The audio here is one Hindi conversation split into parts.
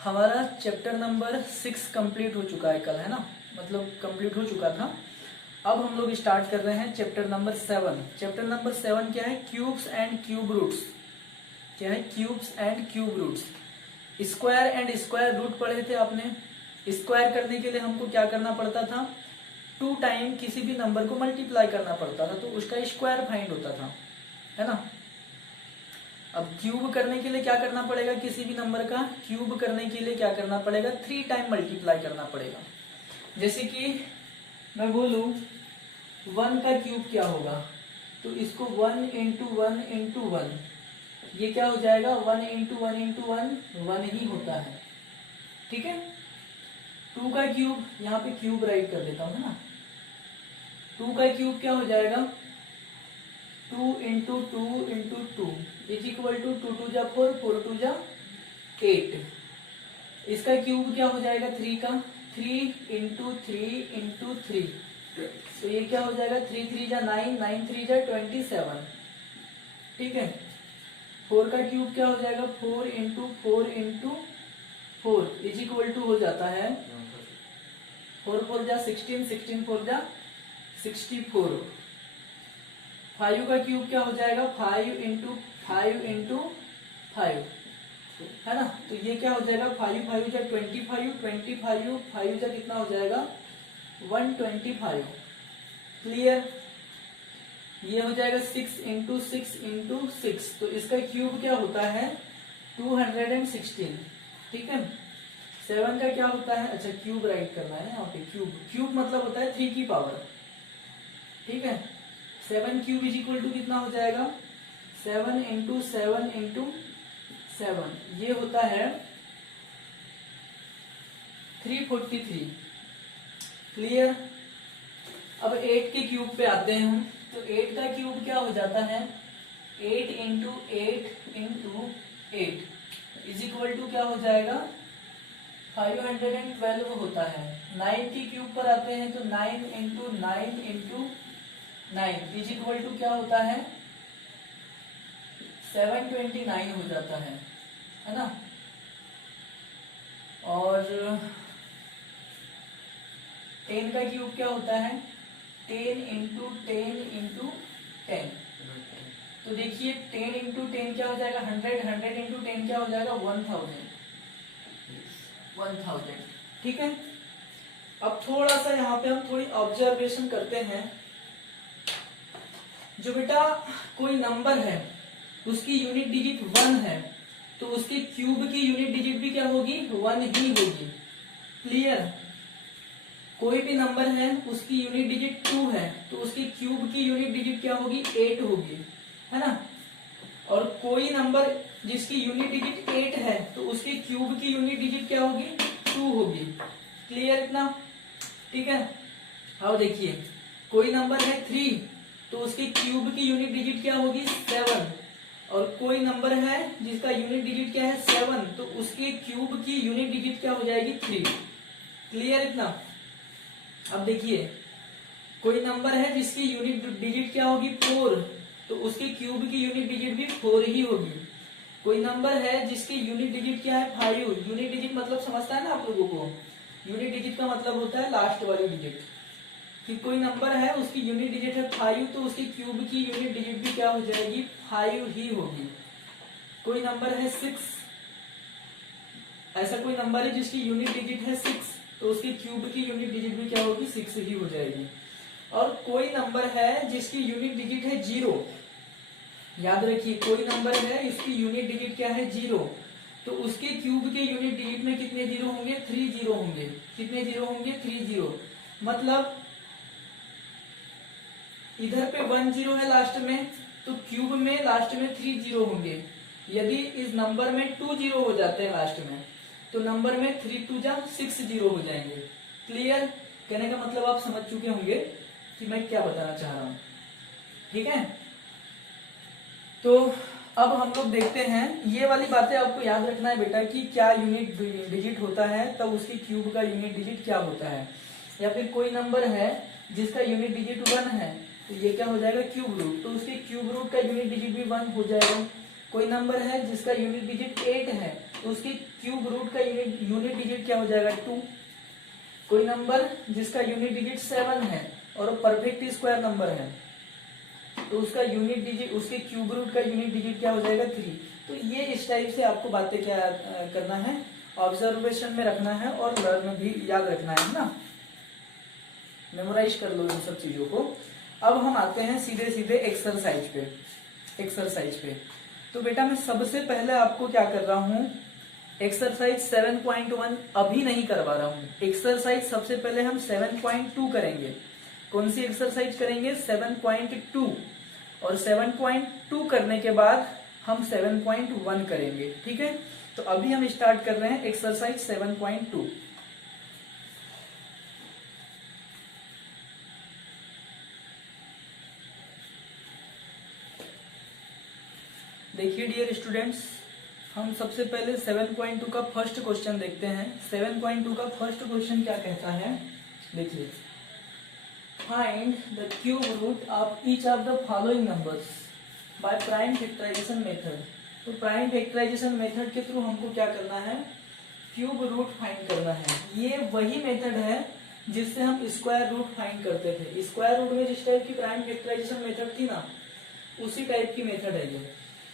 हमारा चैप्टर नंबर 6 कंप्लीट हो चुका है कल, है ना, मतलब कंप्लीट हो चुका था। अब हम लोग स्टार्ट कर रहे हैं चैप्टर नंबर 7। चैप्टर नंबर 7 क्या है? Cubes and cube roots. क्या है? Cubes and cube roots. Square and square root पढ़े थे आपने। स्क्वायर करने के लिए हमको क्या करना पड़ता था? 2 टाइम किसी भी नंबर को मल्टीप्लाई करना पड़ता था, तो उसका स्क्वायर फाइंड होता था, है ना। अब क्यूब करने के लिए क्या करना पड़ेगा? किसी भी नंबर का क्यूब करने के लिए क्या करना पड़ेगा? 3 टाइम मल्टीप्लाई करना पड़ेगा। जैसे कि मैं बोलूं 1 का क्यूब क्या होगा, तो इसको 1 इंटू 1 इंटू 1, ये क्या हो जाएगा? 1 इंटू 1 इंटू 1 1 ही होता है, ठीक है। 2 का क्यूब, यहाँ पे क्यूब राइट कर देता हूँ, है ना। 2 का क्यूब क्या हो जाएगा? 2 into 2 into 2 is equal to 2 2 जा 4, 4 2 जा 8। इसका क्यूब क्या हो जाएगा? 3 का, 3 इंटू 3 इंटू 3, तो ये क्या हो जाएगा? 3 3 जा 9, 9 3 जा 27, ठीक है। 4 का क्यूब क्या हो जाएगा? 4 into 4 into 4 is equal to हो जाता है 4 4 जा 16, 16 4 जा 64। 5 का क्यूब क्या हो जाएगा? 5 इंटू 5 इंटू 5, है ना। तो ये क्या हो जाएगा? 5 5 जा 25, 25 5 जा कितना हो जाएगा? 125। क्लियर। ये हो जाएगा 6 इंटू 6 इंटू 6, तो इसका क्यूब क्या होता है? 216, ठीक है। 7 का क्या होता है? अच्छा, क्यूब राइट करना है यहाँ पे। क्यूब, क्यूब मतलब होता है 3 की पावर, ठीक है। 7 क्यूब इज इक्वल टू कितना हो जाएगा? 7 इंटू 7 इंटू 7, ये होता है 343। क्लियर। अब 8 के क्यूब पे आते हैं हम, तो 8 का क्यूब क्या हो जाता है? 8 into 8 into 8 is equal to क्या हो जाएगा? 512 होता है। 9 के क्यूब पर आते हैं, तो 9 into 9 into 9 is equal to क्या होता है? 729 हो जाता है ना। और 10 का क्यूब क्या होता है? 10 इंटू 10 इंटू 10, तो देखिए 10 इंटू 10 क्या हो जाएगा? 100, 100 इंटू 10 क्या हो जाएगा? 1000, 1000, ठीक है। अब थोड़ा सा यहाँ पे हम थोड़ी ऑब्जर्वेशन करते हैं। जो बेटा कोई नंबर है उसकी यूनिट डिजिट 1 है, तो उसके क्यूब की यूनिट डिजिट भी क्या होगी? 1 ही होगी। क्लियर। कोई भी नंबर है उसकी यूनिट डिजिट 2 है, तो उसके क्यूब की यूनिट डिजिट क्या होगी? 8 होगी, है ना। और कोई नंबर जिसकी यूनिट डिजिट 8 है, तो उसके क्यूब की यूनिट डिजिट क्या होगी? 2 होगी। क्लियर इतना, ठीक है। अब देखिए कोई नंबर है 3, तो उसके क्यूब की यूनिट डिजिट क्या होगी? 7। और कोई नंबर है जिसका यूनिट डिजिट क्या है? 7, तो उसके क्यूब की यूनिट डिजिट क्या हो जाएगी? 3। क्लियर इतना। अब देखिए कोई नंबर है जिसकी यूनिट डिजिट क्या होगी? 4, तो उसके क्यूब की यूनिट डिजिट भी 4 ही होगी। कोई नंबर है जिसकी यूनिट डिजिट क्या है? 5। यूनिट डिजिट मतलब समझता है ना आप लोगों को? यूनिट डिजिट का मतलब होता है लास्ट वाली डिजिट। कि कोई नंबर है उसकी यूनिट डिजिट है 5, तो उसकी क्यूब की यूनिट डिजिट भी क्या हो जाएगी? 5 ही होगी। कोई नंबर है 6, ऐसा कोई नंबर है जिसकी यूनिट डिजिट है 6, तो उसकी क्यूब की यूनिट डिजिट भी क्या होगी? 6 ही हो जाएगी। और कोई नंबर है जिसकी यूनिट डिजिट है 0, याद रखिए कोई नंबर है इसकी यूनिट डिजिट क्या है? 0, तो उसके क्यूब के यूनिट डिजिट में कितने जीरो होंगे? 3 जीरो होंगे। कितने जीरो होंगे? 3 जीरो। मतलब इधर पे 1 जीरो है लास्ट में, तो क्यूब में लास्ट में 3 जीरो होंगे। यदि इस नंबर में 2 जीरो हो जाते हैं लास्ट में, तो नंबर में 3 2 जा 6 जीरो हो जाएंगे। क्लियर। कहने का मतलब आप समझ चुके होंगे कि मैं क्या बताना चाह रहा हूं, ठीक है। तो अब हम लोग देखते हैं, ये वाली बातें आपको याद रखना है बेटा कि क्या यूनिट डिजिट होता है, तब उसकी क्यूब का यूनिट डिजिट क्या होता है। या फिर कोई नंबर है जिसका यूनिट डिजिट 1 है, तो ये क्या हो जाएगा? क्यूब रूट, तो उसके क्यूब रूट का यूनिट डिजिट भी 1 हो जाएगा। कोई नंबर है जिसका यूनिट डिजिट 8 है, तो उसके क्यूब रूट का यूनिट डिजिट क्या हो जाएगा 2। कोई नंबर जिसका यूनिट डिजिट 7 है और परफेक्ट स्क्वायर नंबर है तो उसका यूनिट डिजिट, उसके क्यूब रूट का यूनिट डिजिट क्या हो जाएगा 3। तो ये इस टाइप से आपको बातें क्या करना है, ऑब्जर्वेशन में रखना है और लर्न भी याद रखना है ना, मेमोराइज कर लो इन सब चीजों को। अब हम आते हैं सीधे सीधे एक्सरसाइज पे। तो बेटा मैं सबसे पहले आपको क्या कर रहा हूं, एक्सरसाइज 7.1 अभी नहीं करवा रहा हूं। एक्सरसाइज सबसे पहले हम 7.2 करेंगे। कौन सी एक्सरसाइज करेंगे, 7.2, और 7.2 करने के बाद हम 7.1 करेंगे। ठीक है, तो अभी हम स्टार्ट कर रहे हैं एक्सरसाइज 7.2। देखिए डियर स्टूडेंट्स, हम सबसे पहले 7.2 का फर्स्ट क्वेश्चन देखते हैं। 7.2 का फर्स्ट क्वेश्चन क्या कहता है, देखिए, find the cube root of each of the following numbers by prime factorisation method. तो प्राइम फैक्टराइजेशन मेथड के थ्रू हमको क्या करना है, क्यूब रूट फाइंड करना है। ये वही मेथड है जिससे हम स्क्वायर रूट फाइंड करते थे। स्क्वायर रूट में जिस टाइप की प्राइम फैक्टराइजेशन मेथड थी ना, उसी टाइप की मेथड है ये,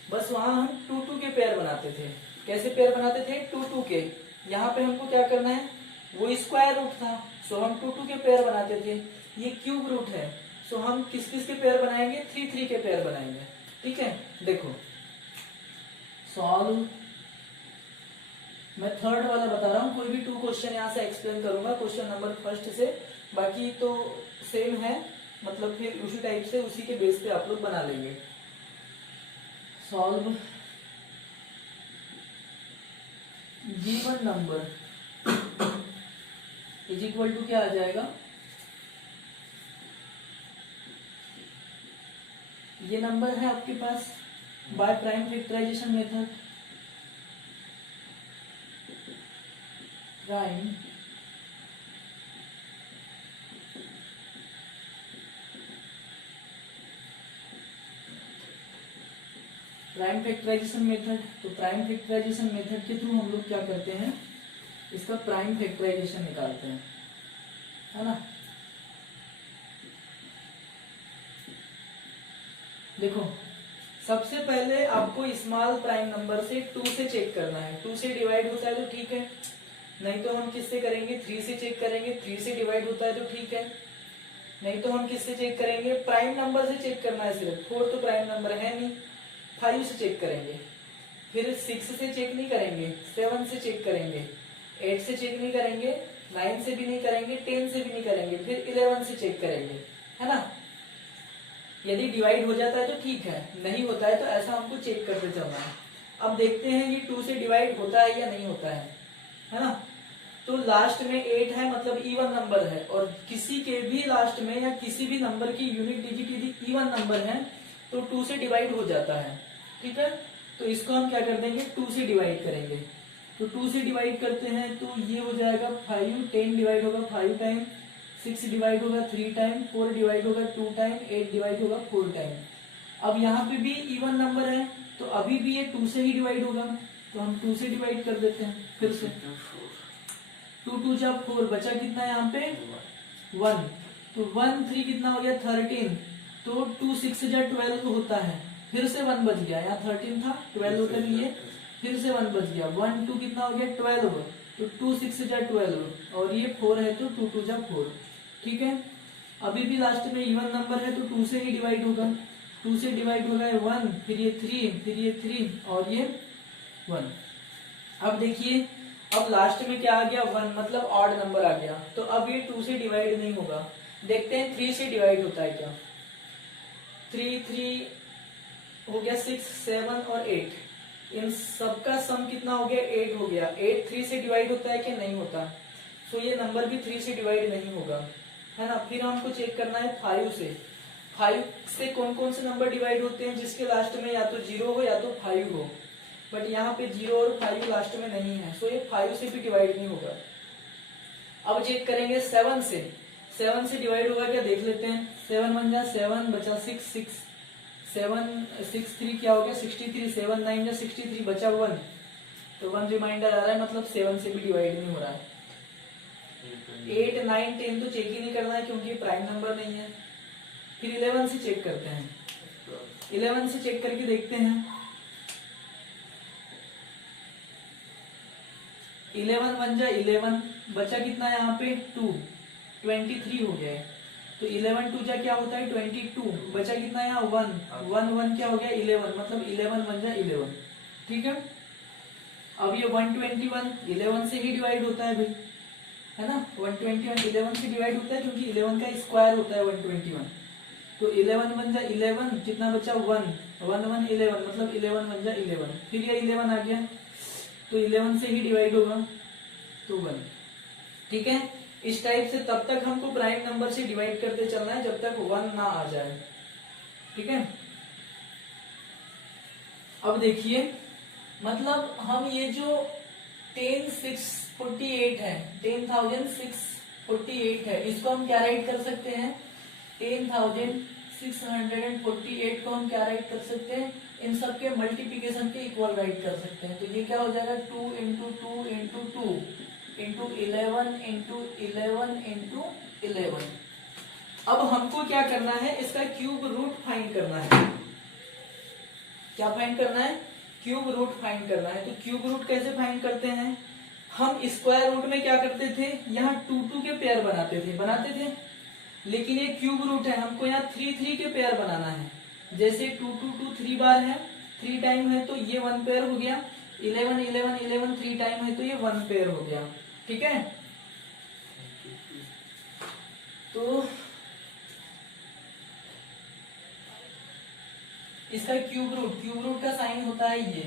बस वहां हम 2-2 के पेयर बनाते थे। कैसे पेयर बनाते थे, 2-2 के। यहाँ पे हमको क्या करना है, वो स्क्वायर रूट था सो हम 2-2 के पेयर बनाते थे। ये क्यूब रूट है सो हम किस किस के पेयर बनाएंगे, 3-3 के पेयर बनाएंगे। ठीक है, देखो सॉल्व, मैं थर्ड वाला बता रहा हूँ, कोई भी 2 क्वेश्चन यहाँ से एक्सप्लेन करूंगा, क्वेश्चन नंबर फर्स्ट से, बाकी तो सेम है, मतलब फिर उसी टाइप से उसी के बेस पे आप लोग बना लेंगे। Solve given number is equal to क्या आ जाएगा, ये नंबर है आपके पास by prime factorisation method, prime factorisation method. तो प्राइम फैक्टराइजेशन मेथड के थ्रू हम लोग क्या करते हैं, इसका प्राइम फैक्टराइजेशन निकालते हैं, है ना। देखो सबसे पहले आपको स्मॉल प्राइम नंबर से 2 से चेक करना है। 2 से डिवाइड होता है तो ठीक है, नहीं तो हम किससे करेंगे, 3 से चेक करेंगे। 3 से डिवाइड होता है तो ठीक है, नहीं तो हम किससे चेक करेंगे, प्राइम नंबर से चेक करना है सिर्फ। 4 तो प्राइम नंबर है नहीं, 5 से चेक करेंगे। फिर 6 से चेक नहीं करेंगे, 7 से चेक करेंगे, 8 से चेक नहीं करेंगे, 9 से भी नहीं करेंगे, 10 से भी नहीं करेंगे, फिर 11 से चेक करेंगे, है ना। यदि डिवाइड हो जाता है तो ठीक है, नहीं होता है तो ऐसा हमको चेक करते चलना है। अब देखते हैं ये 2 से डिवाइड होता है या नहीं होता है ना। तो लास्ट में 8 है, मतलब इवन नंबर है, और किसी के भी लास्ट में या किसी भी नंबर की यूनिट डिजिट यदि इवन नंबर है तो 2 से डिवाइड हो जाता है। ठीक है, तो इसको हम क्या कर देंगे, 2 से डिवाइड करेंगे। तो 2 से डिवाइड करते हैं तो ये हो जाएगा 5, 10 डिवाइड होगा 5 टाइम, 6 डिवाइड होगा 3 टाइम, 4 डिवाइड होगा 2 टाइम, 8 डिवाइड होगा 4 टाइम। अब यहाँ पे भी इवन नंबर है तो अभी भी ये 2 से ही डिवाइड होगा, तो हम 2 से डिवाइड कर देते हैं फिर से। 2 2 जा 4, बचा कितना है यहाँ पे 1, तो 1 3 कितना हो गया 13, तो 2 6 जा 12 होता है, फिर से 1 बच गया, यहाँ 13 था 12 होते लिए फिर से 1 बच गया, 1 2 कितना हो गया 12, तो 2 6 जा 12, और ये 4 है तो 2 2 जा 4। ठीक है, अभी भी लास्ट में इवन नंबर है तो 2 से ही डिवाइड होगा, 2 से डिवाइड होगा 1, फिर ये 3, फिर ये 3 और ये 1। अब देखिए, अब लास्ट में क्या आ गया 1, मतलब ऑड नंबर आ गया, तो अब ये 2 से डिवाइड नहीं होगा। देखते हैं 3 से डिवाइड होता है क्या। 3 3 हो गया 6 7 और 8, इन सबका सम कितना हो गया 8 हो गया। 8 3 से डिवाइड होता है कि नहीं होता, तो ये नंबर भी 3 से डिवाइड नहीं होगा, है ना। फिर हमको चेक करना है 5 से। 5 से कौन कौन से नंबर डिवाइड होते हैं, जिसके लास्ट में या तो 0 हो या तो 5 हो, बट यहाँ पे 0 और 5 लास्ट में नहीं है, सो ये 5 से भी डिवाइड नहीं होगा। अब चेक करेंगे 7 से। 7 से डिवाइड होगा क्या देख लेते हैं। 7 1 जा 7, बचा 6 6 7 6 3 क्या हो गया 63, 7 9 जा 63, बचा 1, तो 1 रिमाइंडर आ रहा है, मतलब 7 से भी डिवाइड नहीं हो रहा है। 8, 9, 10 तो चेक ही नहीं करना है क्योंकि प्राइम नंबर नहीं है। फिर 11 से चेक करते हैं। 11 से चेक करके देखते हैं। 11 1 जा 11, बचा कितना है यहाँ पे 2, 23 हो गया है। तो 11 2 जा क्या होता है 22, बचा कितना है यहाँ 1, 1 1 क्या हो गया 11, मतलब 11 1 जा 11। ठीक है, अब ये 121 11 से ही डिवाइड होता है भाई, है ना। 121 11 से डिवाइड होता है क्योंकि 11 का स्क्वायर होता है 121। तो 11 1 जा 11, कितना बचा 1, 1 1 11, मतलब 11 1 जा 11। फिर ये 11 आ गया तो 11 से ही डिवाइड होगा तो 1। ठीक है, इस टाइप से तब तक हमको प्राइम नंबर से डिवाइड करते चलना है जब तक 1 ना आ जाए। ठीक है, अब देखिए, मतलब हम ये जो 10,648 है, 10,648 है, इसको हम क्या राइट कर सकते हैं 10,648 को हम क्या राइट कर सकते हैं, इन सब के मल्टीप्लीकेशन के इक्वल राइट कर सकते हैं। तो ये क्या हो जाएगा 2 into 2 into 2 into 11 into 11 into 11। अब हमको क्या करना है, इसका क्यूब रूट फाइंड करना है। क्या फाइंड करना है, क्यूब रूट फाइंड करना है। तो क्यूब रूट कैसे फाइंड करते हैं, हम स्क्वायर रूट में क्या करते थे, यहाँ 2 2 के पेयर बनाते थे, लेकिन ये क्यूब रूट है, हमको यहाँ 3 3 के पेयर बनाना है। जैसे 2 2 2 3 बार है, 3 टाइम है तो ये 1 पेयर हो गया, 11 11 11 3 टाइम है तो ये 1 पेयर हो गया। ठीक है, तो इसका क्यूब रूट का साइन होता है ये,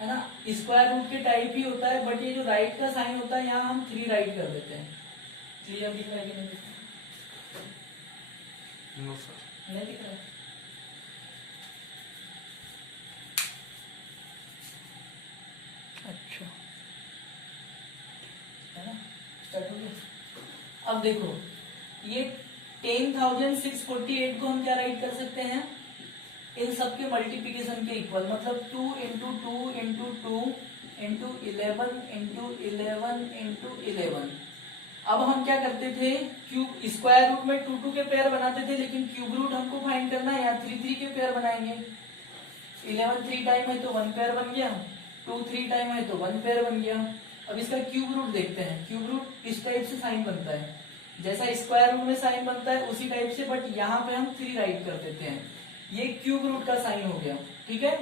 है ना। स्क्वायर रूट के टाइप ही होता है, बट ये जो राइट का साइन होता है यहाँ हम 3 राइट कर देते हैं। क्लियर दिख रहा है कि नहीं दिख रहा? नो सर, नहीं दिख रहा है। अच्छा, है ना, स्टार्ट हो गया। अब देखो, ये 10,648 को हम क्या राइट कर सकते हैं, इन सबके मल्टीप्लिकेशन के इक्वल, मतलब 2 into 2 into 2 into 11 into 11 into 11। अब हम क्या करते थे, क्यूब स्क्वायर रूट में 2 2 के पेयर बनाते थे, लेकिन क्यूब रूट हमको फाइंड करना है, यहाँ 3 3 के पेयर बनाएंगे। 11 3 टाइम है तो 1 पेयर बन गया, 2 3 टाइम है तो 1 पेयर बन गया। अब इसका क्यूब रूट देखते हैं। क्यूब रूट इस टाइप से साइन बनता है, जैसा स्क्वायर रूट में साइन बनता है उसी टाइप से, बट यहाँ पे हम 3 राइट कर देते हैं। ये क्यूब रूट का साइन हो गया। ठीक है,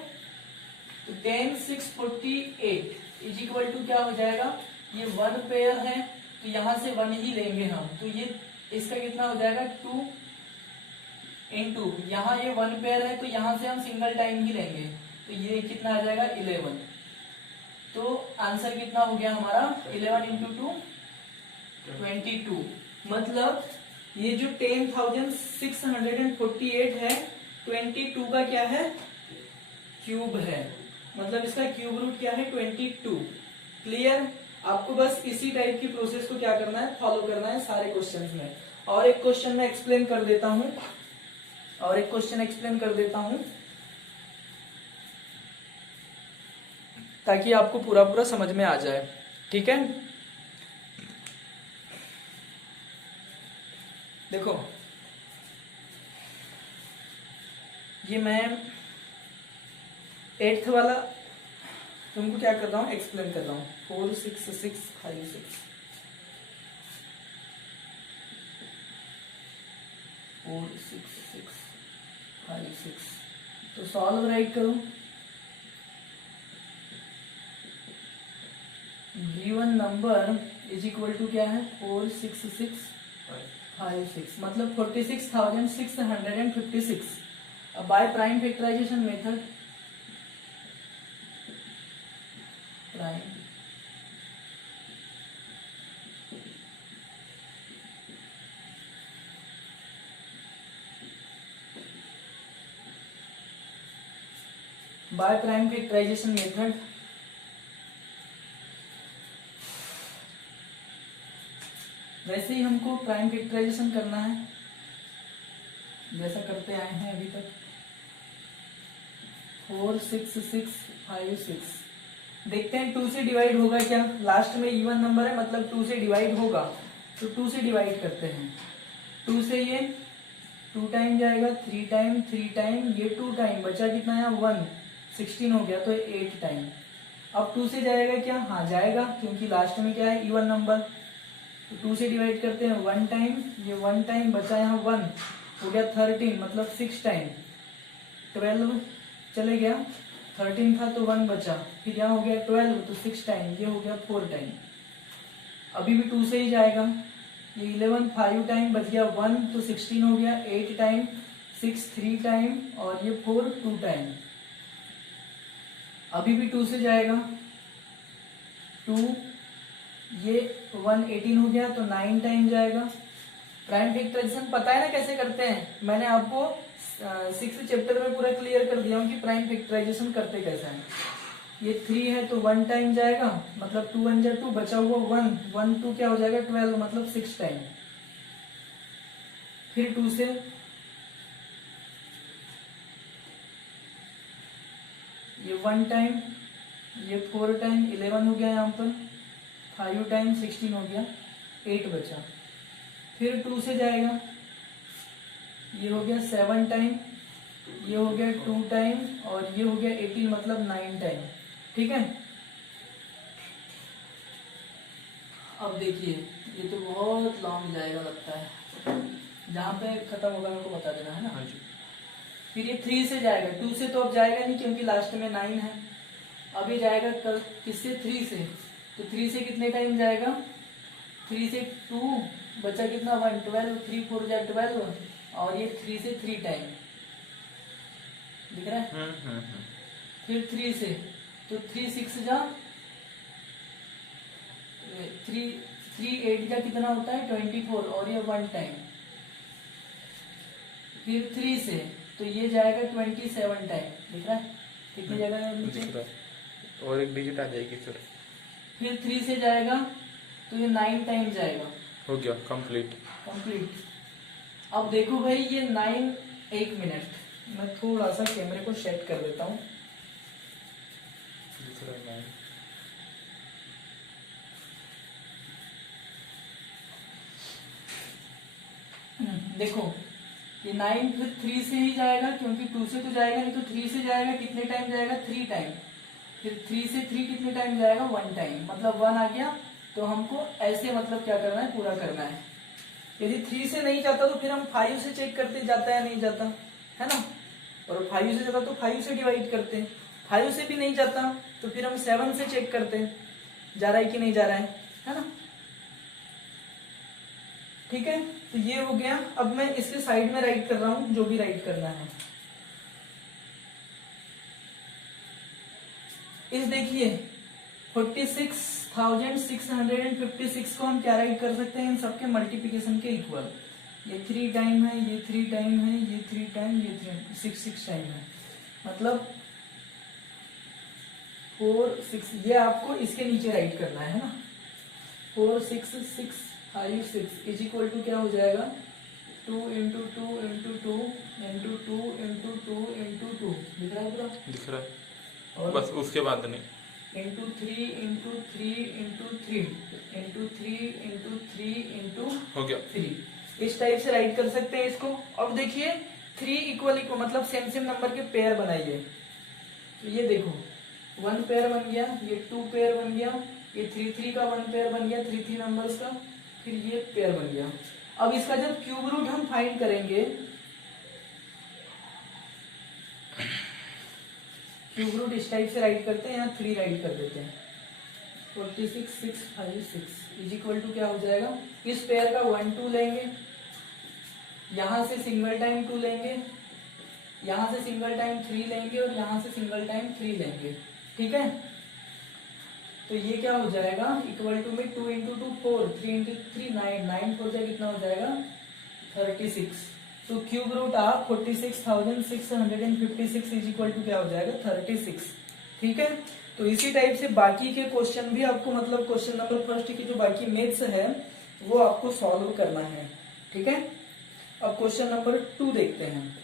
तो 10,648 इज इक्वल टू क्या हो जाएगा, ये 1 पेयर है तो यहां से 1 ही लेंगे हम, तो ये इसका कितना हो जाएगा 2 इंटू, यहाँ ये 1 पेयर है तो यहां से हम सिंगल टाइम ही लेंगे, तो ये कितना आ जाएगा 11। तो आंसर कितना हो गया हमारा 11 इंटू 2 22। मतलब ये जो 10,648 है 22 का क्या है, क्यूब है, मतलब इसका क्यूब रूट क्या है 22। क्लियर, आपको बस इसी टाइप की प्रोसेस को क्या करना है, फॉलो करना है सारे क्वेश्चंस में। और एक क्वेश्चन मैं एक्सप्लेन कर देता हूं, ताकि आपको पूरा पूरा समझ में आ जाए। ठीक है, देखो ये मैं 8th वाला तुमको क्या कर रहा हूँ, एक्सप्लेन कर रहा हूँ। 4 6 6 5 6 4 6 6 5 6, तो सॉल्व राइट करो। Given number is equal to क्या है 4 6 6 5 6, मतलब 46,656। अब by prime factorisation method, prime by prime factorisation method वैसे ही हमको प्राइम फैक्टराइजेशन करना है जैसा करते आए हैं अभी तक। 4 6 6 5 6, देखते हैं 2 से डिवाइड होगा क्या, लास्ट में इवन नंबर है मतलब 2 से डिवाइड होगा, तो 2 से डिवाइड करते हैं। 2 से ये 2 टाइम जाएगा, 3 टाइम, 3 टाइम, ये 2 टाइम, बचा कितना है 1, 16 हो गया, तो 8 टाइम। अब 2 से जाएगा क्या, हाँ जाएगा, क्योंकि लास्ट में क्या है इवन नंबर, तो 2 से डिवाइड करते हैं 1 टाइम, ये 1 टाइम, बचा यहाँ 1, हो गया 13, मतलब 6 टाइम, 12 चले गया, 13 था तो 1 बचा, फिर यहाँ हो गया 12, तो 6 टाइम, ये हो गया 4 टाइम। अभी भी 2 से ही जाएगा, ये 11 5 टाइम, बच गया 1, तो 16 हो गया, 8 टाइम, 6 3 टाइम, और ये 4 2 टाइम। अभी भी 2 से जाएगा, 2, ये 1 18 हो गया, तो 9 टाइम जाएगा। प्राइम फैक्टराइजेशन पता है ना कैसे करते हैं, मैंने आपको 6th चैप्टर में पूरा क्लियर कर दिया हूँ कि प्राइम फैक्टराइजेशन करते कैसा है। ये 3 है तो 1 टाइम जाएगा, मतलब 2 1 जा 2, बचा हुआ 1 1 2 क्या हो जाएगा 12, मतलब 6 टाइम। फिर 2 से ये 1 टाइम, ये 4 टाइम, 11 हो गया यहाँ पर, 5 टाइम, 16 हो गया, 8 बचा। फिर 2 से जाएगा, ये हो गया 7 टाइम, ये हो गया 2 टाइम, और ये हो गया 18, मतलब 9 टाइम। ठीक है, अब देखिए ये तो बहुत लॉन्ग जाएगा लगता है, जहाँ पे खत्म होगा मेरे को बता देना है ना। हाँ जी। फिर ये 3 से जाएगा, 2 से तो अब जाएगा नहीं क्योंकि लास्ट में 9 है। अभी जाएगा कल किससे, 3 से, तो 3 से कितने टाइम जाएगा, 3 से 2, बचा कितना 1 12, 3 4 जा 12, और ये 3 से 3 टाइम, दिख रहा है। फिर 3 से, तो 3 6 जा 3 3 8 का कितना होता है 24, और ये 1 टाइम। फिर 3 से, तो ये जाएगा 27 टाइम, दिख रहा है कितनी जगह है नीचे, और एक डिजिट आ जाएगी फिर। फिर 3 से जाएगा तो ये 9 टाइम जाएगा, हो गया कंप्लीट। अब देखो भाई ये 9, 1 मिनट, मैं थोड़ा सा कैमरे को सेट कर देता हूँ। देखो ये 9 फिर 3 से ही जाएगा, क्योंकि 2 से तो जाएगा नहीं, तो 3 से जाएगा, कितने टाइम जाएगा 3 टाइम। फिर 3 से 3 कितने टाइम जाएगा 1 टाइम, मतलब 1 आ गया। तो हमको ऐसे मतलब क्या करना है, पूरा करना है। यदि 3 से नहीं जाता तो फिर हम 5 से चेक करते जाता है नहीं जाता, है ना, और 5 से जाता तो 5 से डिवाइड करते हैं। 5 से भी नहीं जाता तो फिर हम 7 से चेक करते हैं जा रहा है कि नहीं जा रहा है ना। ठीक है, तो ये हो गया। अब मैं इसके साइड में राइट कर रहा हूं जो भी राइट करना है। इस देखिए 46,656 को हम क्या राइट कर सकते हैं, इन सबके मल्टीप्लिकेशन के इक्वल। ये 3 टाइम है, ये 3 टाइम है, ये 3 टाइम, ये 6 टाइम है, मतलब 4 6। ये आपको इसके नीचे राइट करना है ना। 4 6 6 5 6 इज इक्वल टू क्या हो जाएगा 2 into 2 into 2 into 2 into 2 into 2, दिख रहा है पूरा, दिख रहा है। और बस उसके बाद नहीं, into 3 into 3 into 3 into 3 into 3 into हो गया 3। इस टाइप से राइट कर सकते हैं इसको। अब देखिए 3 इक्वल इक्वल मतलब सेम सेम नंबर के पेयर बनाइए। तो ये देखो 1 पेयर बन गया, ये 2 पेयर बन गया, ये 3 3 का 1 पेयर बन गया, 3 3 नंबर्स का, फिर ये पेयर बन गया। अब इसका जब क्यूब रूट हम फाइंड करेंगे, क्यूब रूट इस टाइप से राइट करते हैं, यहाँ 3 राइट कर देते हैं। 46 6 5 6 इज इक्वल टू क्या हो जाएगा, इस पेयर का 1 2 लेंगे, यहां से सिंगल टाइम 2 लेंगे, यहां से सिंगल टाइम 3 लेंगे, और यहां से सिंगल टाइम 3 लेंगे। ठीक है, तो ये क्या हो जाएगा इक्वल टू में 2 इंटू 2 4, 3 इंटू 3 9, 9 4 जाए कितना हो जाएगा 36। तो cube root of 46,656 is equal to क्या हो जाएगा 36। ठीक है, तो इसी टाइप से बाकी के क्वेश्चन भी आपको मतलब क्वेश्चन नंबर फर्स्ट की जो बाकी मैथ्स है वो आपको सॉल्व करना है। ठीक है, अब क्वेश्चन नंबर 2 देखते हैं।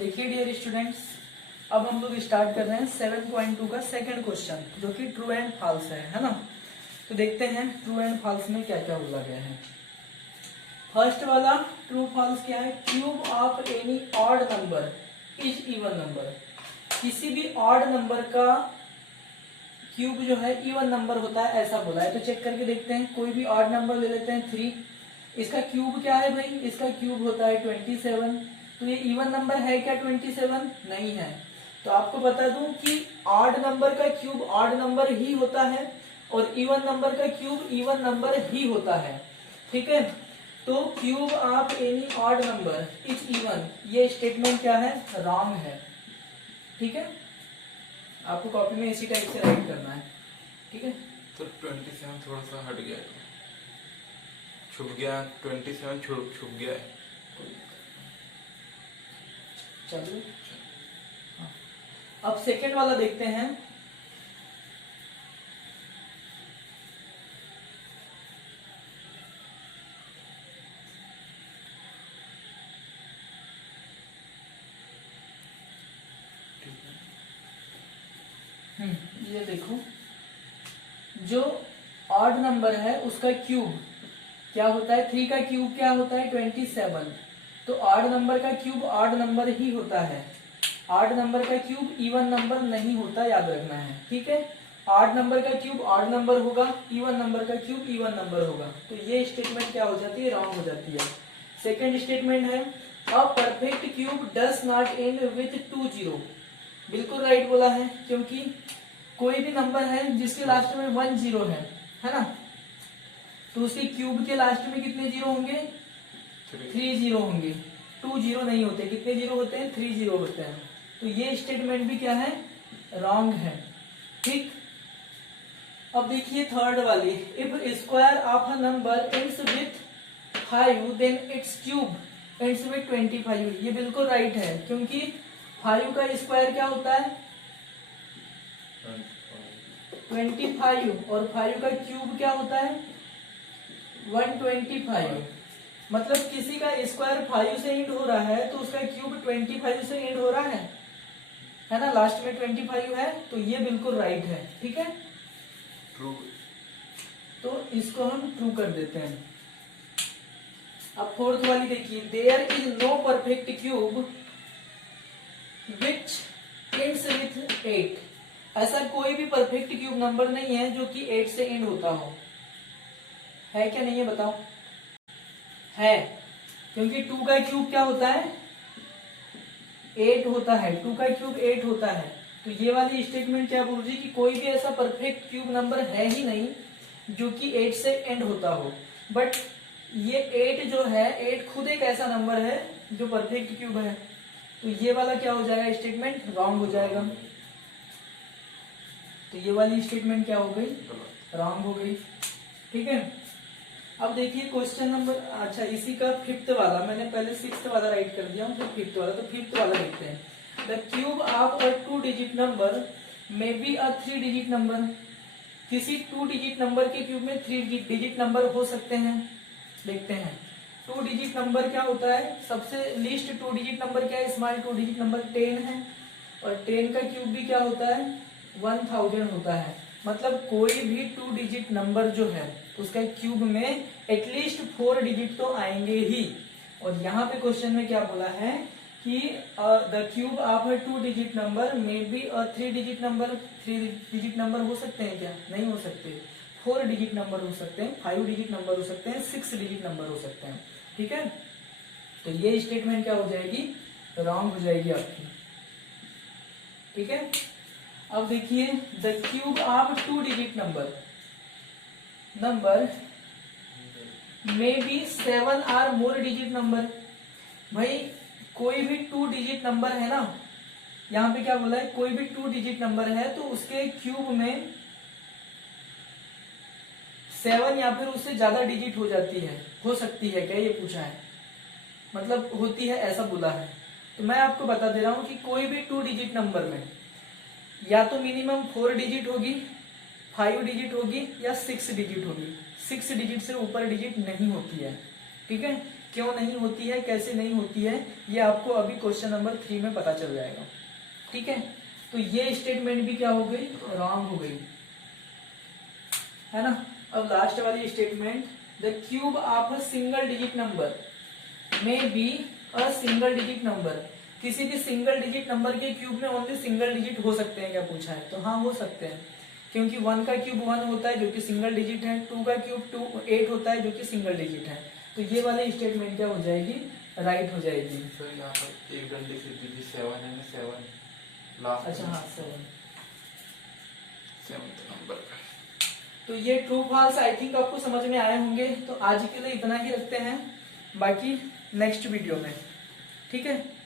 देखिए डियर स्टूडेंट्स, अब हम लोग स्टार्ट कर रहे हैं 7.2 का सेकंड क्वेश्चन, जो कि ट्रू एंड फॉल्स है ना। तो देखते हैं ट्रू एंड फॉल्स में क्या क्या बोला गया है। फर्स्ट वाला ट्रू फॉल्स क्या है, cube of any odd number is even number. किसी भी ऑड नंबर का क्यूब जो है इवन नंबर होता है, ऐसा बोला है। तो चेक करके देखते हैं, कोई भी ऑड नंबर ले लेते हैं 3, इसका क्यूब क्या है भाई, इसका क्यूब होता है 27। तो ये इवन नंबर है क्या 27? नहीं है। तो आपको बता दूं कि ऑड नंबर का क्यूब ऑड नंबर ही होता है और इवन नंबर का क्यूब इवन नंबर ही होता है, ठीक है। तो cube of any odd number is even, ये स्टेटमेंट क्या है, रॉन्ग है, ठीक है। आपको कॉपी में इसी टाइप से राइट करना है, ठीक है। तो 27 थोड़ा सा हट गया, छुप गया, 27 छुप गया है। चलिए अब सेकेंड वाला देखते हैं। ये देखो, जो ऑड नंबर है उसका क्यूब क्या होता है, 3 का क्यूब क्या होता है 27। तो ऑड नंबर का क्यूब ऑड नंबर ही होता है, ऑड नंबर का क्यूब इवन नंबर नहीं होता, याद रखना है, ठीक है। ऑड नंबर का क्यूब ऑड नंबर होगा, इवन नंबर का क्यूब इवन नंबर होगा। तो ये स्टेटमेंट क्या हो जाती है, रॉन्ग हो जाती है। सेकेंड स्टेटमेंट है, a perfect cube does not and with 2 0। बिल्कुल राइट बोला है, क्योंकि कोई भी नंबर है जिसके लास्ट में 1 0 है ना, तो उसके क्यूब के लास्ट में कितने जीरो होंगे, 3 0 होंगे। 2 0 नहीं होते, कितने जीरो होते हैं, 3 0 होते हैं। तो ये स्टेटमेंट भी क्या है, रॉन्ग है, ठीक। अब देखिए थर्ड वाली, if square of a number ends with 5 then its cube ends with 25। ये बिल्कुल राइट है, क्योंकि 5 का स्क्वायर क्या होता है 25 और 5 का क्यूब क्या होता है 125। मतलब किसी का स्क्वायर 5 से एंड हो रहा है तो उसका क्यूब 25 से एंड हो रहा है ना, लास्ट में 25 है। तो ये बिल्कुल राइट है, ठीक है, ट्रू। तो इसको हम ट्रू कर देते हैं। अब फोर्थ वाली देखिए, there is no perfect cube which ends with 8। ऐसा कोई भी परफेक्ट क्यूब नंबर नहीं है जो कि 8 से एंड होता हो, है क्या नहीं है बताओ, है, क्योंकि 2 का क्यूब क्या होता है 8 होता है, 2 का क्यूब 8 होता है। तो ये वाली स्टेटमेंट क्या बोल रही है कि कोई भी ऐसा परफेक्ट क्यूब नंबर है ही नहीं जो कि 8 से एंड होता हो। बट ये 8 जो है, 8 खुद एक ऐसा नंबर है जो परफेक्ट क्यूब है। तो ये वाला क्या हो जाएगा, स्टेटमेंट रॉन्ग हो जाएगा। तो ये वाली स्टेटमेंट क्या हो गई, रॉन्ग हो गई, ठीक है। अब देखिए क्वेश्चन नंबर, अच्छा इसी का फिफ्थ वाला, मैंने पहले सिक्स्थ वाला राइट कर दिया हूँ, फिर फिफ्थ वाला। तो फिफ्थ वाला देखते हैं, the cube of a 2 digit number may be a 3 digit number. किसी 2 डिजिट नंबर के क्यूब में 3 डिजिट नंबर हो सकते हैं। देखते हैं 2 डिजिट नंबर क्या होता है, सबसे लीस्ट 2 डिजिट नंबर क्या है, स्मॉल 2 डिजिट नंबर 10 है, और 10 का क्यूब भी क्या होता है 1000 होता है। मतलब कोई भी 2 डिजिट नंबर जो है उसका क्यूब में एटलीस्ट 4 डिजिट तो आएंगे ही। और यहाँ पे क्वेश्चन में क्या बोला है कि the cube of a 2 digit number may be a 3 digit number. 3 digit number हो सकते हैं क्या, नहीं हो सकते। 4 डिजिट नंबर हो सकते हैं, 5 डिजिट नंबर हो सकते हैं, 6 डिजिट नंबर हो सकते हैं, ठीक है। तो ये स्टेटमेंट क्या हो जाएगी, रॉन्ग हो जाएगी आपकी, ठीक है। अब देखिए the cube of 2 digit number may be 7 or more digit number. भाई कोई भी 2 डिजिट नंबर है ना, यहाँ पे क्या बोला है, कोई भी 2 डिजिट नंबर है तो उसके क्यूब में 7 या फिर उससे ज्यादा डिजिट हो जाती है, हो सकती है क्या, ये पूछा है, मतलब होती है ऐसा बोला है। तो मैं आपको बता दे रहा हूं कि कोई भी 2 डिजिट नंबर में या तो मिनिमम 4 डिजिट होगी, 5 डिजिट होगी या 6 डिजिट होगी। 6 डिजिट से ऊपर डिजिट नहीं होती है, ठीक है। क्यों नहीं होती है, कैसे नहीं होती है, ये आपको अभी क्वेश्चन नंबर 3 में पता चल जाएगा। ठीक है, तो ये स्टेटमेंट भी क्या हो गई, रॉन्ग हो गई, है ना। अब लास्ट वाली statement, the cube of a single digit number में be a single digit number, किसी भी सिंगल डिजिट नंबर के क्यूब में ओनली सिंगल डिजिट हो सकते हैं क्या पूछा है, तो हाँ हो सकते हैं, क्योंकि 1 का क्यूब 1 होता है जो कि सिंगल डिजिट है, 2 का क्यूब 8 होता है जो कि सिंगल डिजिट है। तो ये वाली स्टेटमेंट क्या हो जाएगी, राइट हो जाएगी। सर यहाँ पर एक डंडे से दीजिए 7 है ना, 7 लास्ट। अच्छा हाँ 7 नंबर। तो ये ट्रू फॉल्स आई थिंक आपको समझ में आए होंगे। तो आज के लिए इतना ही रखते हैं, बाकी नेक्स्ट वीडियो में। ठीक है।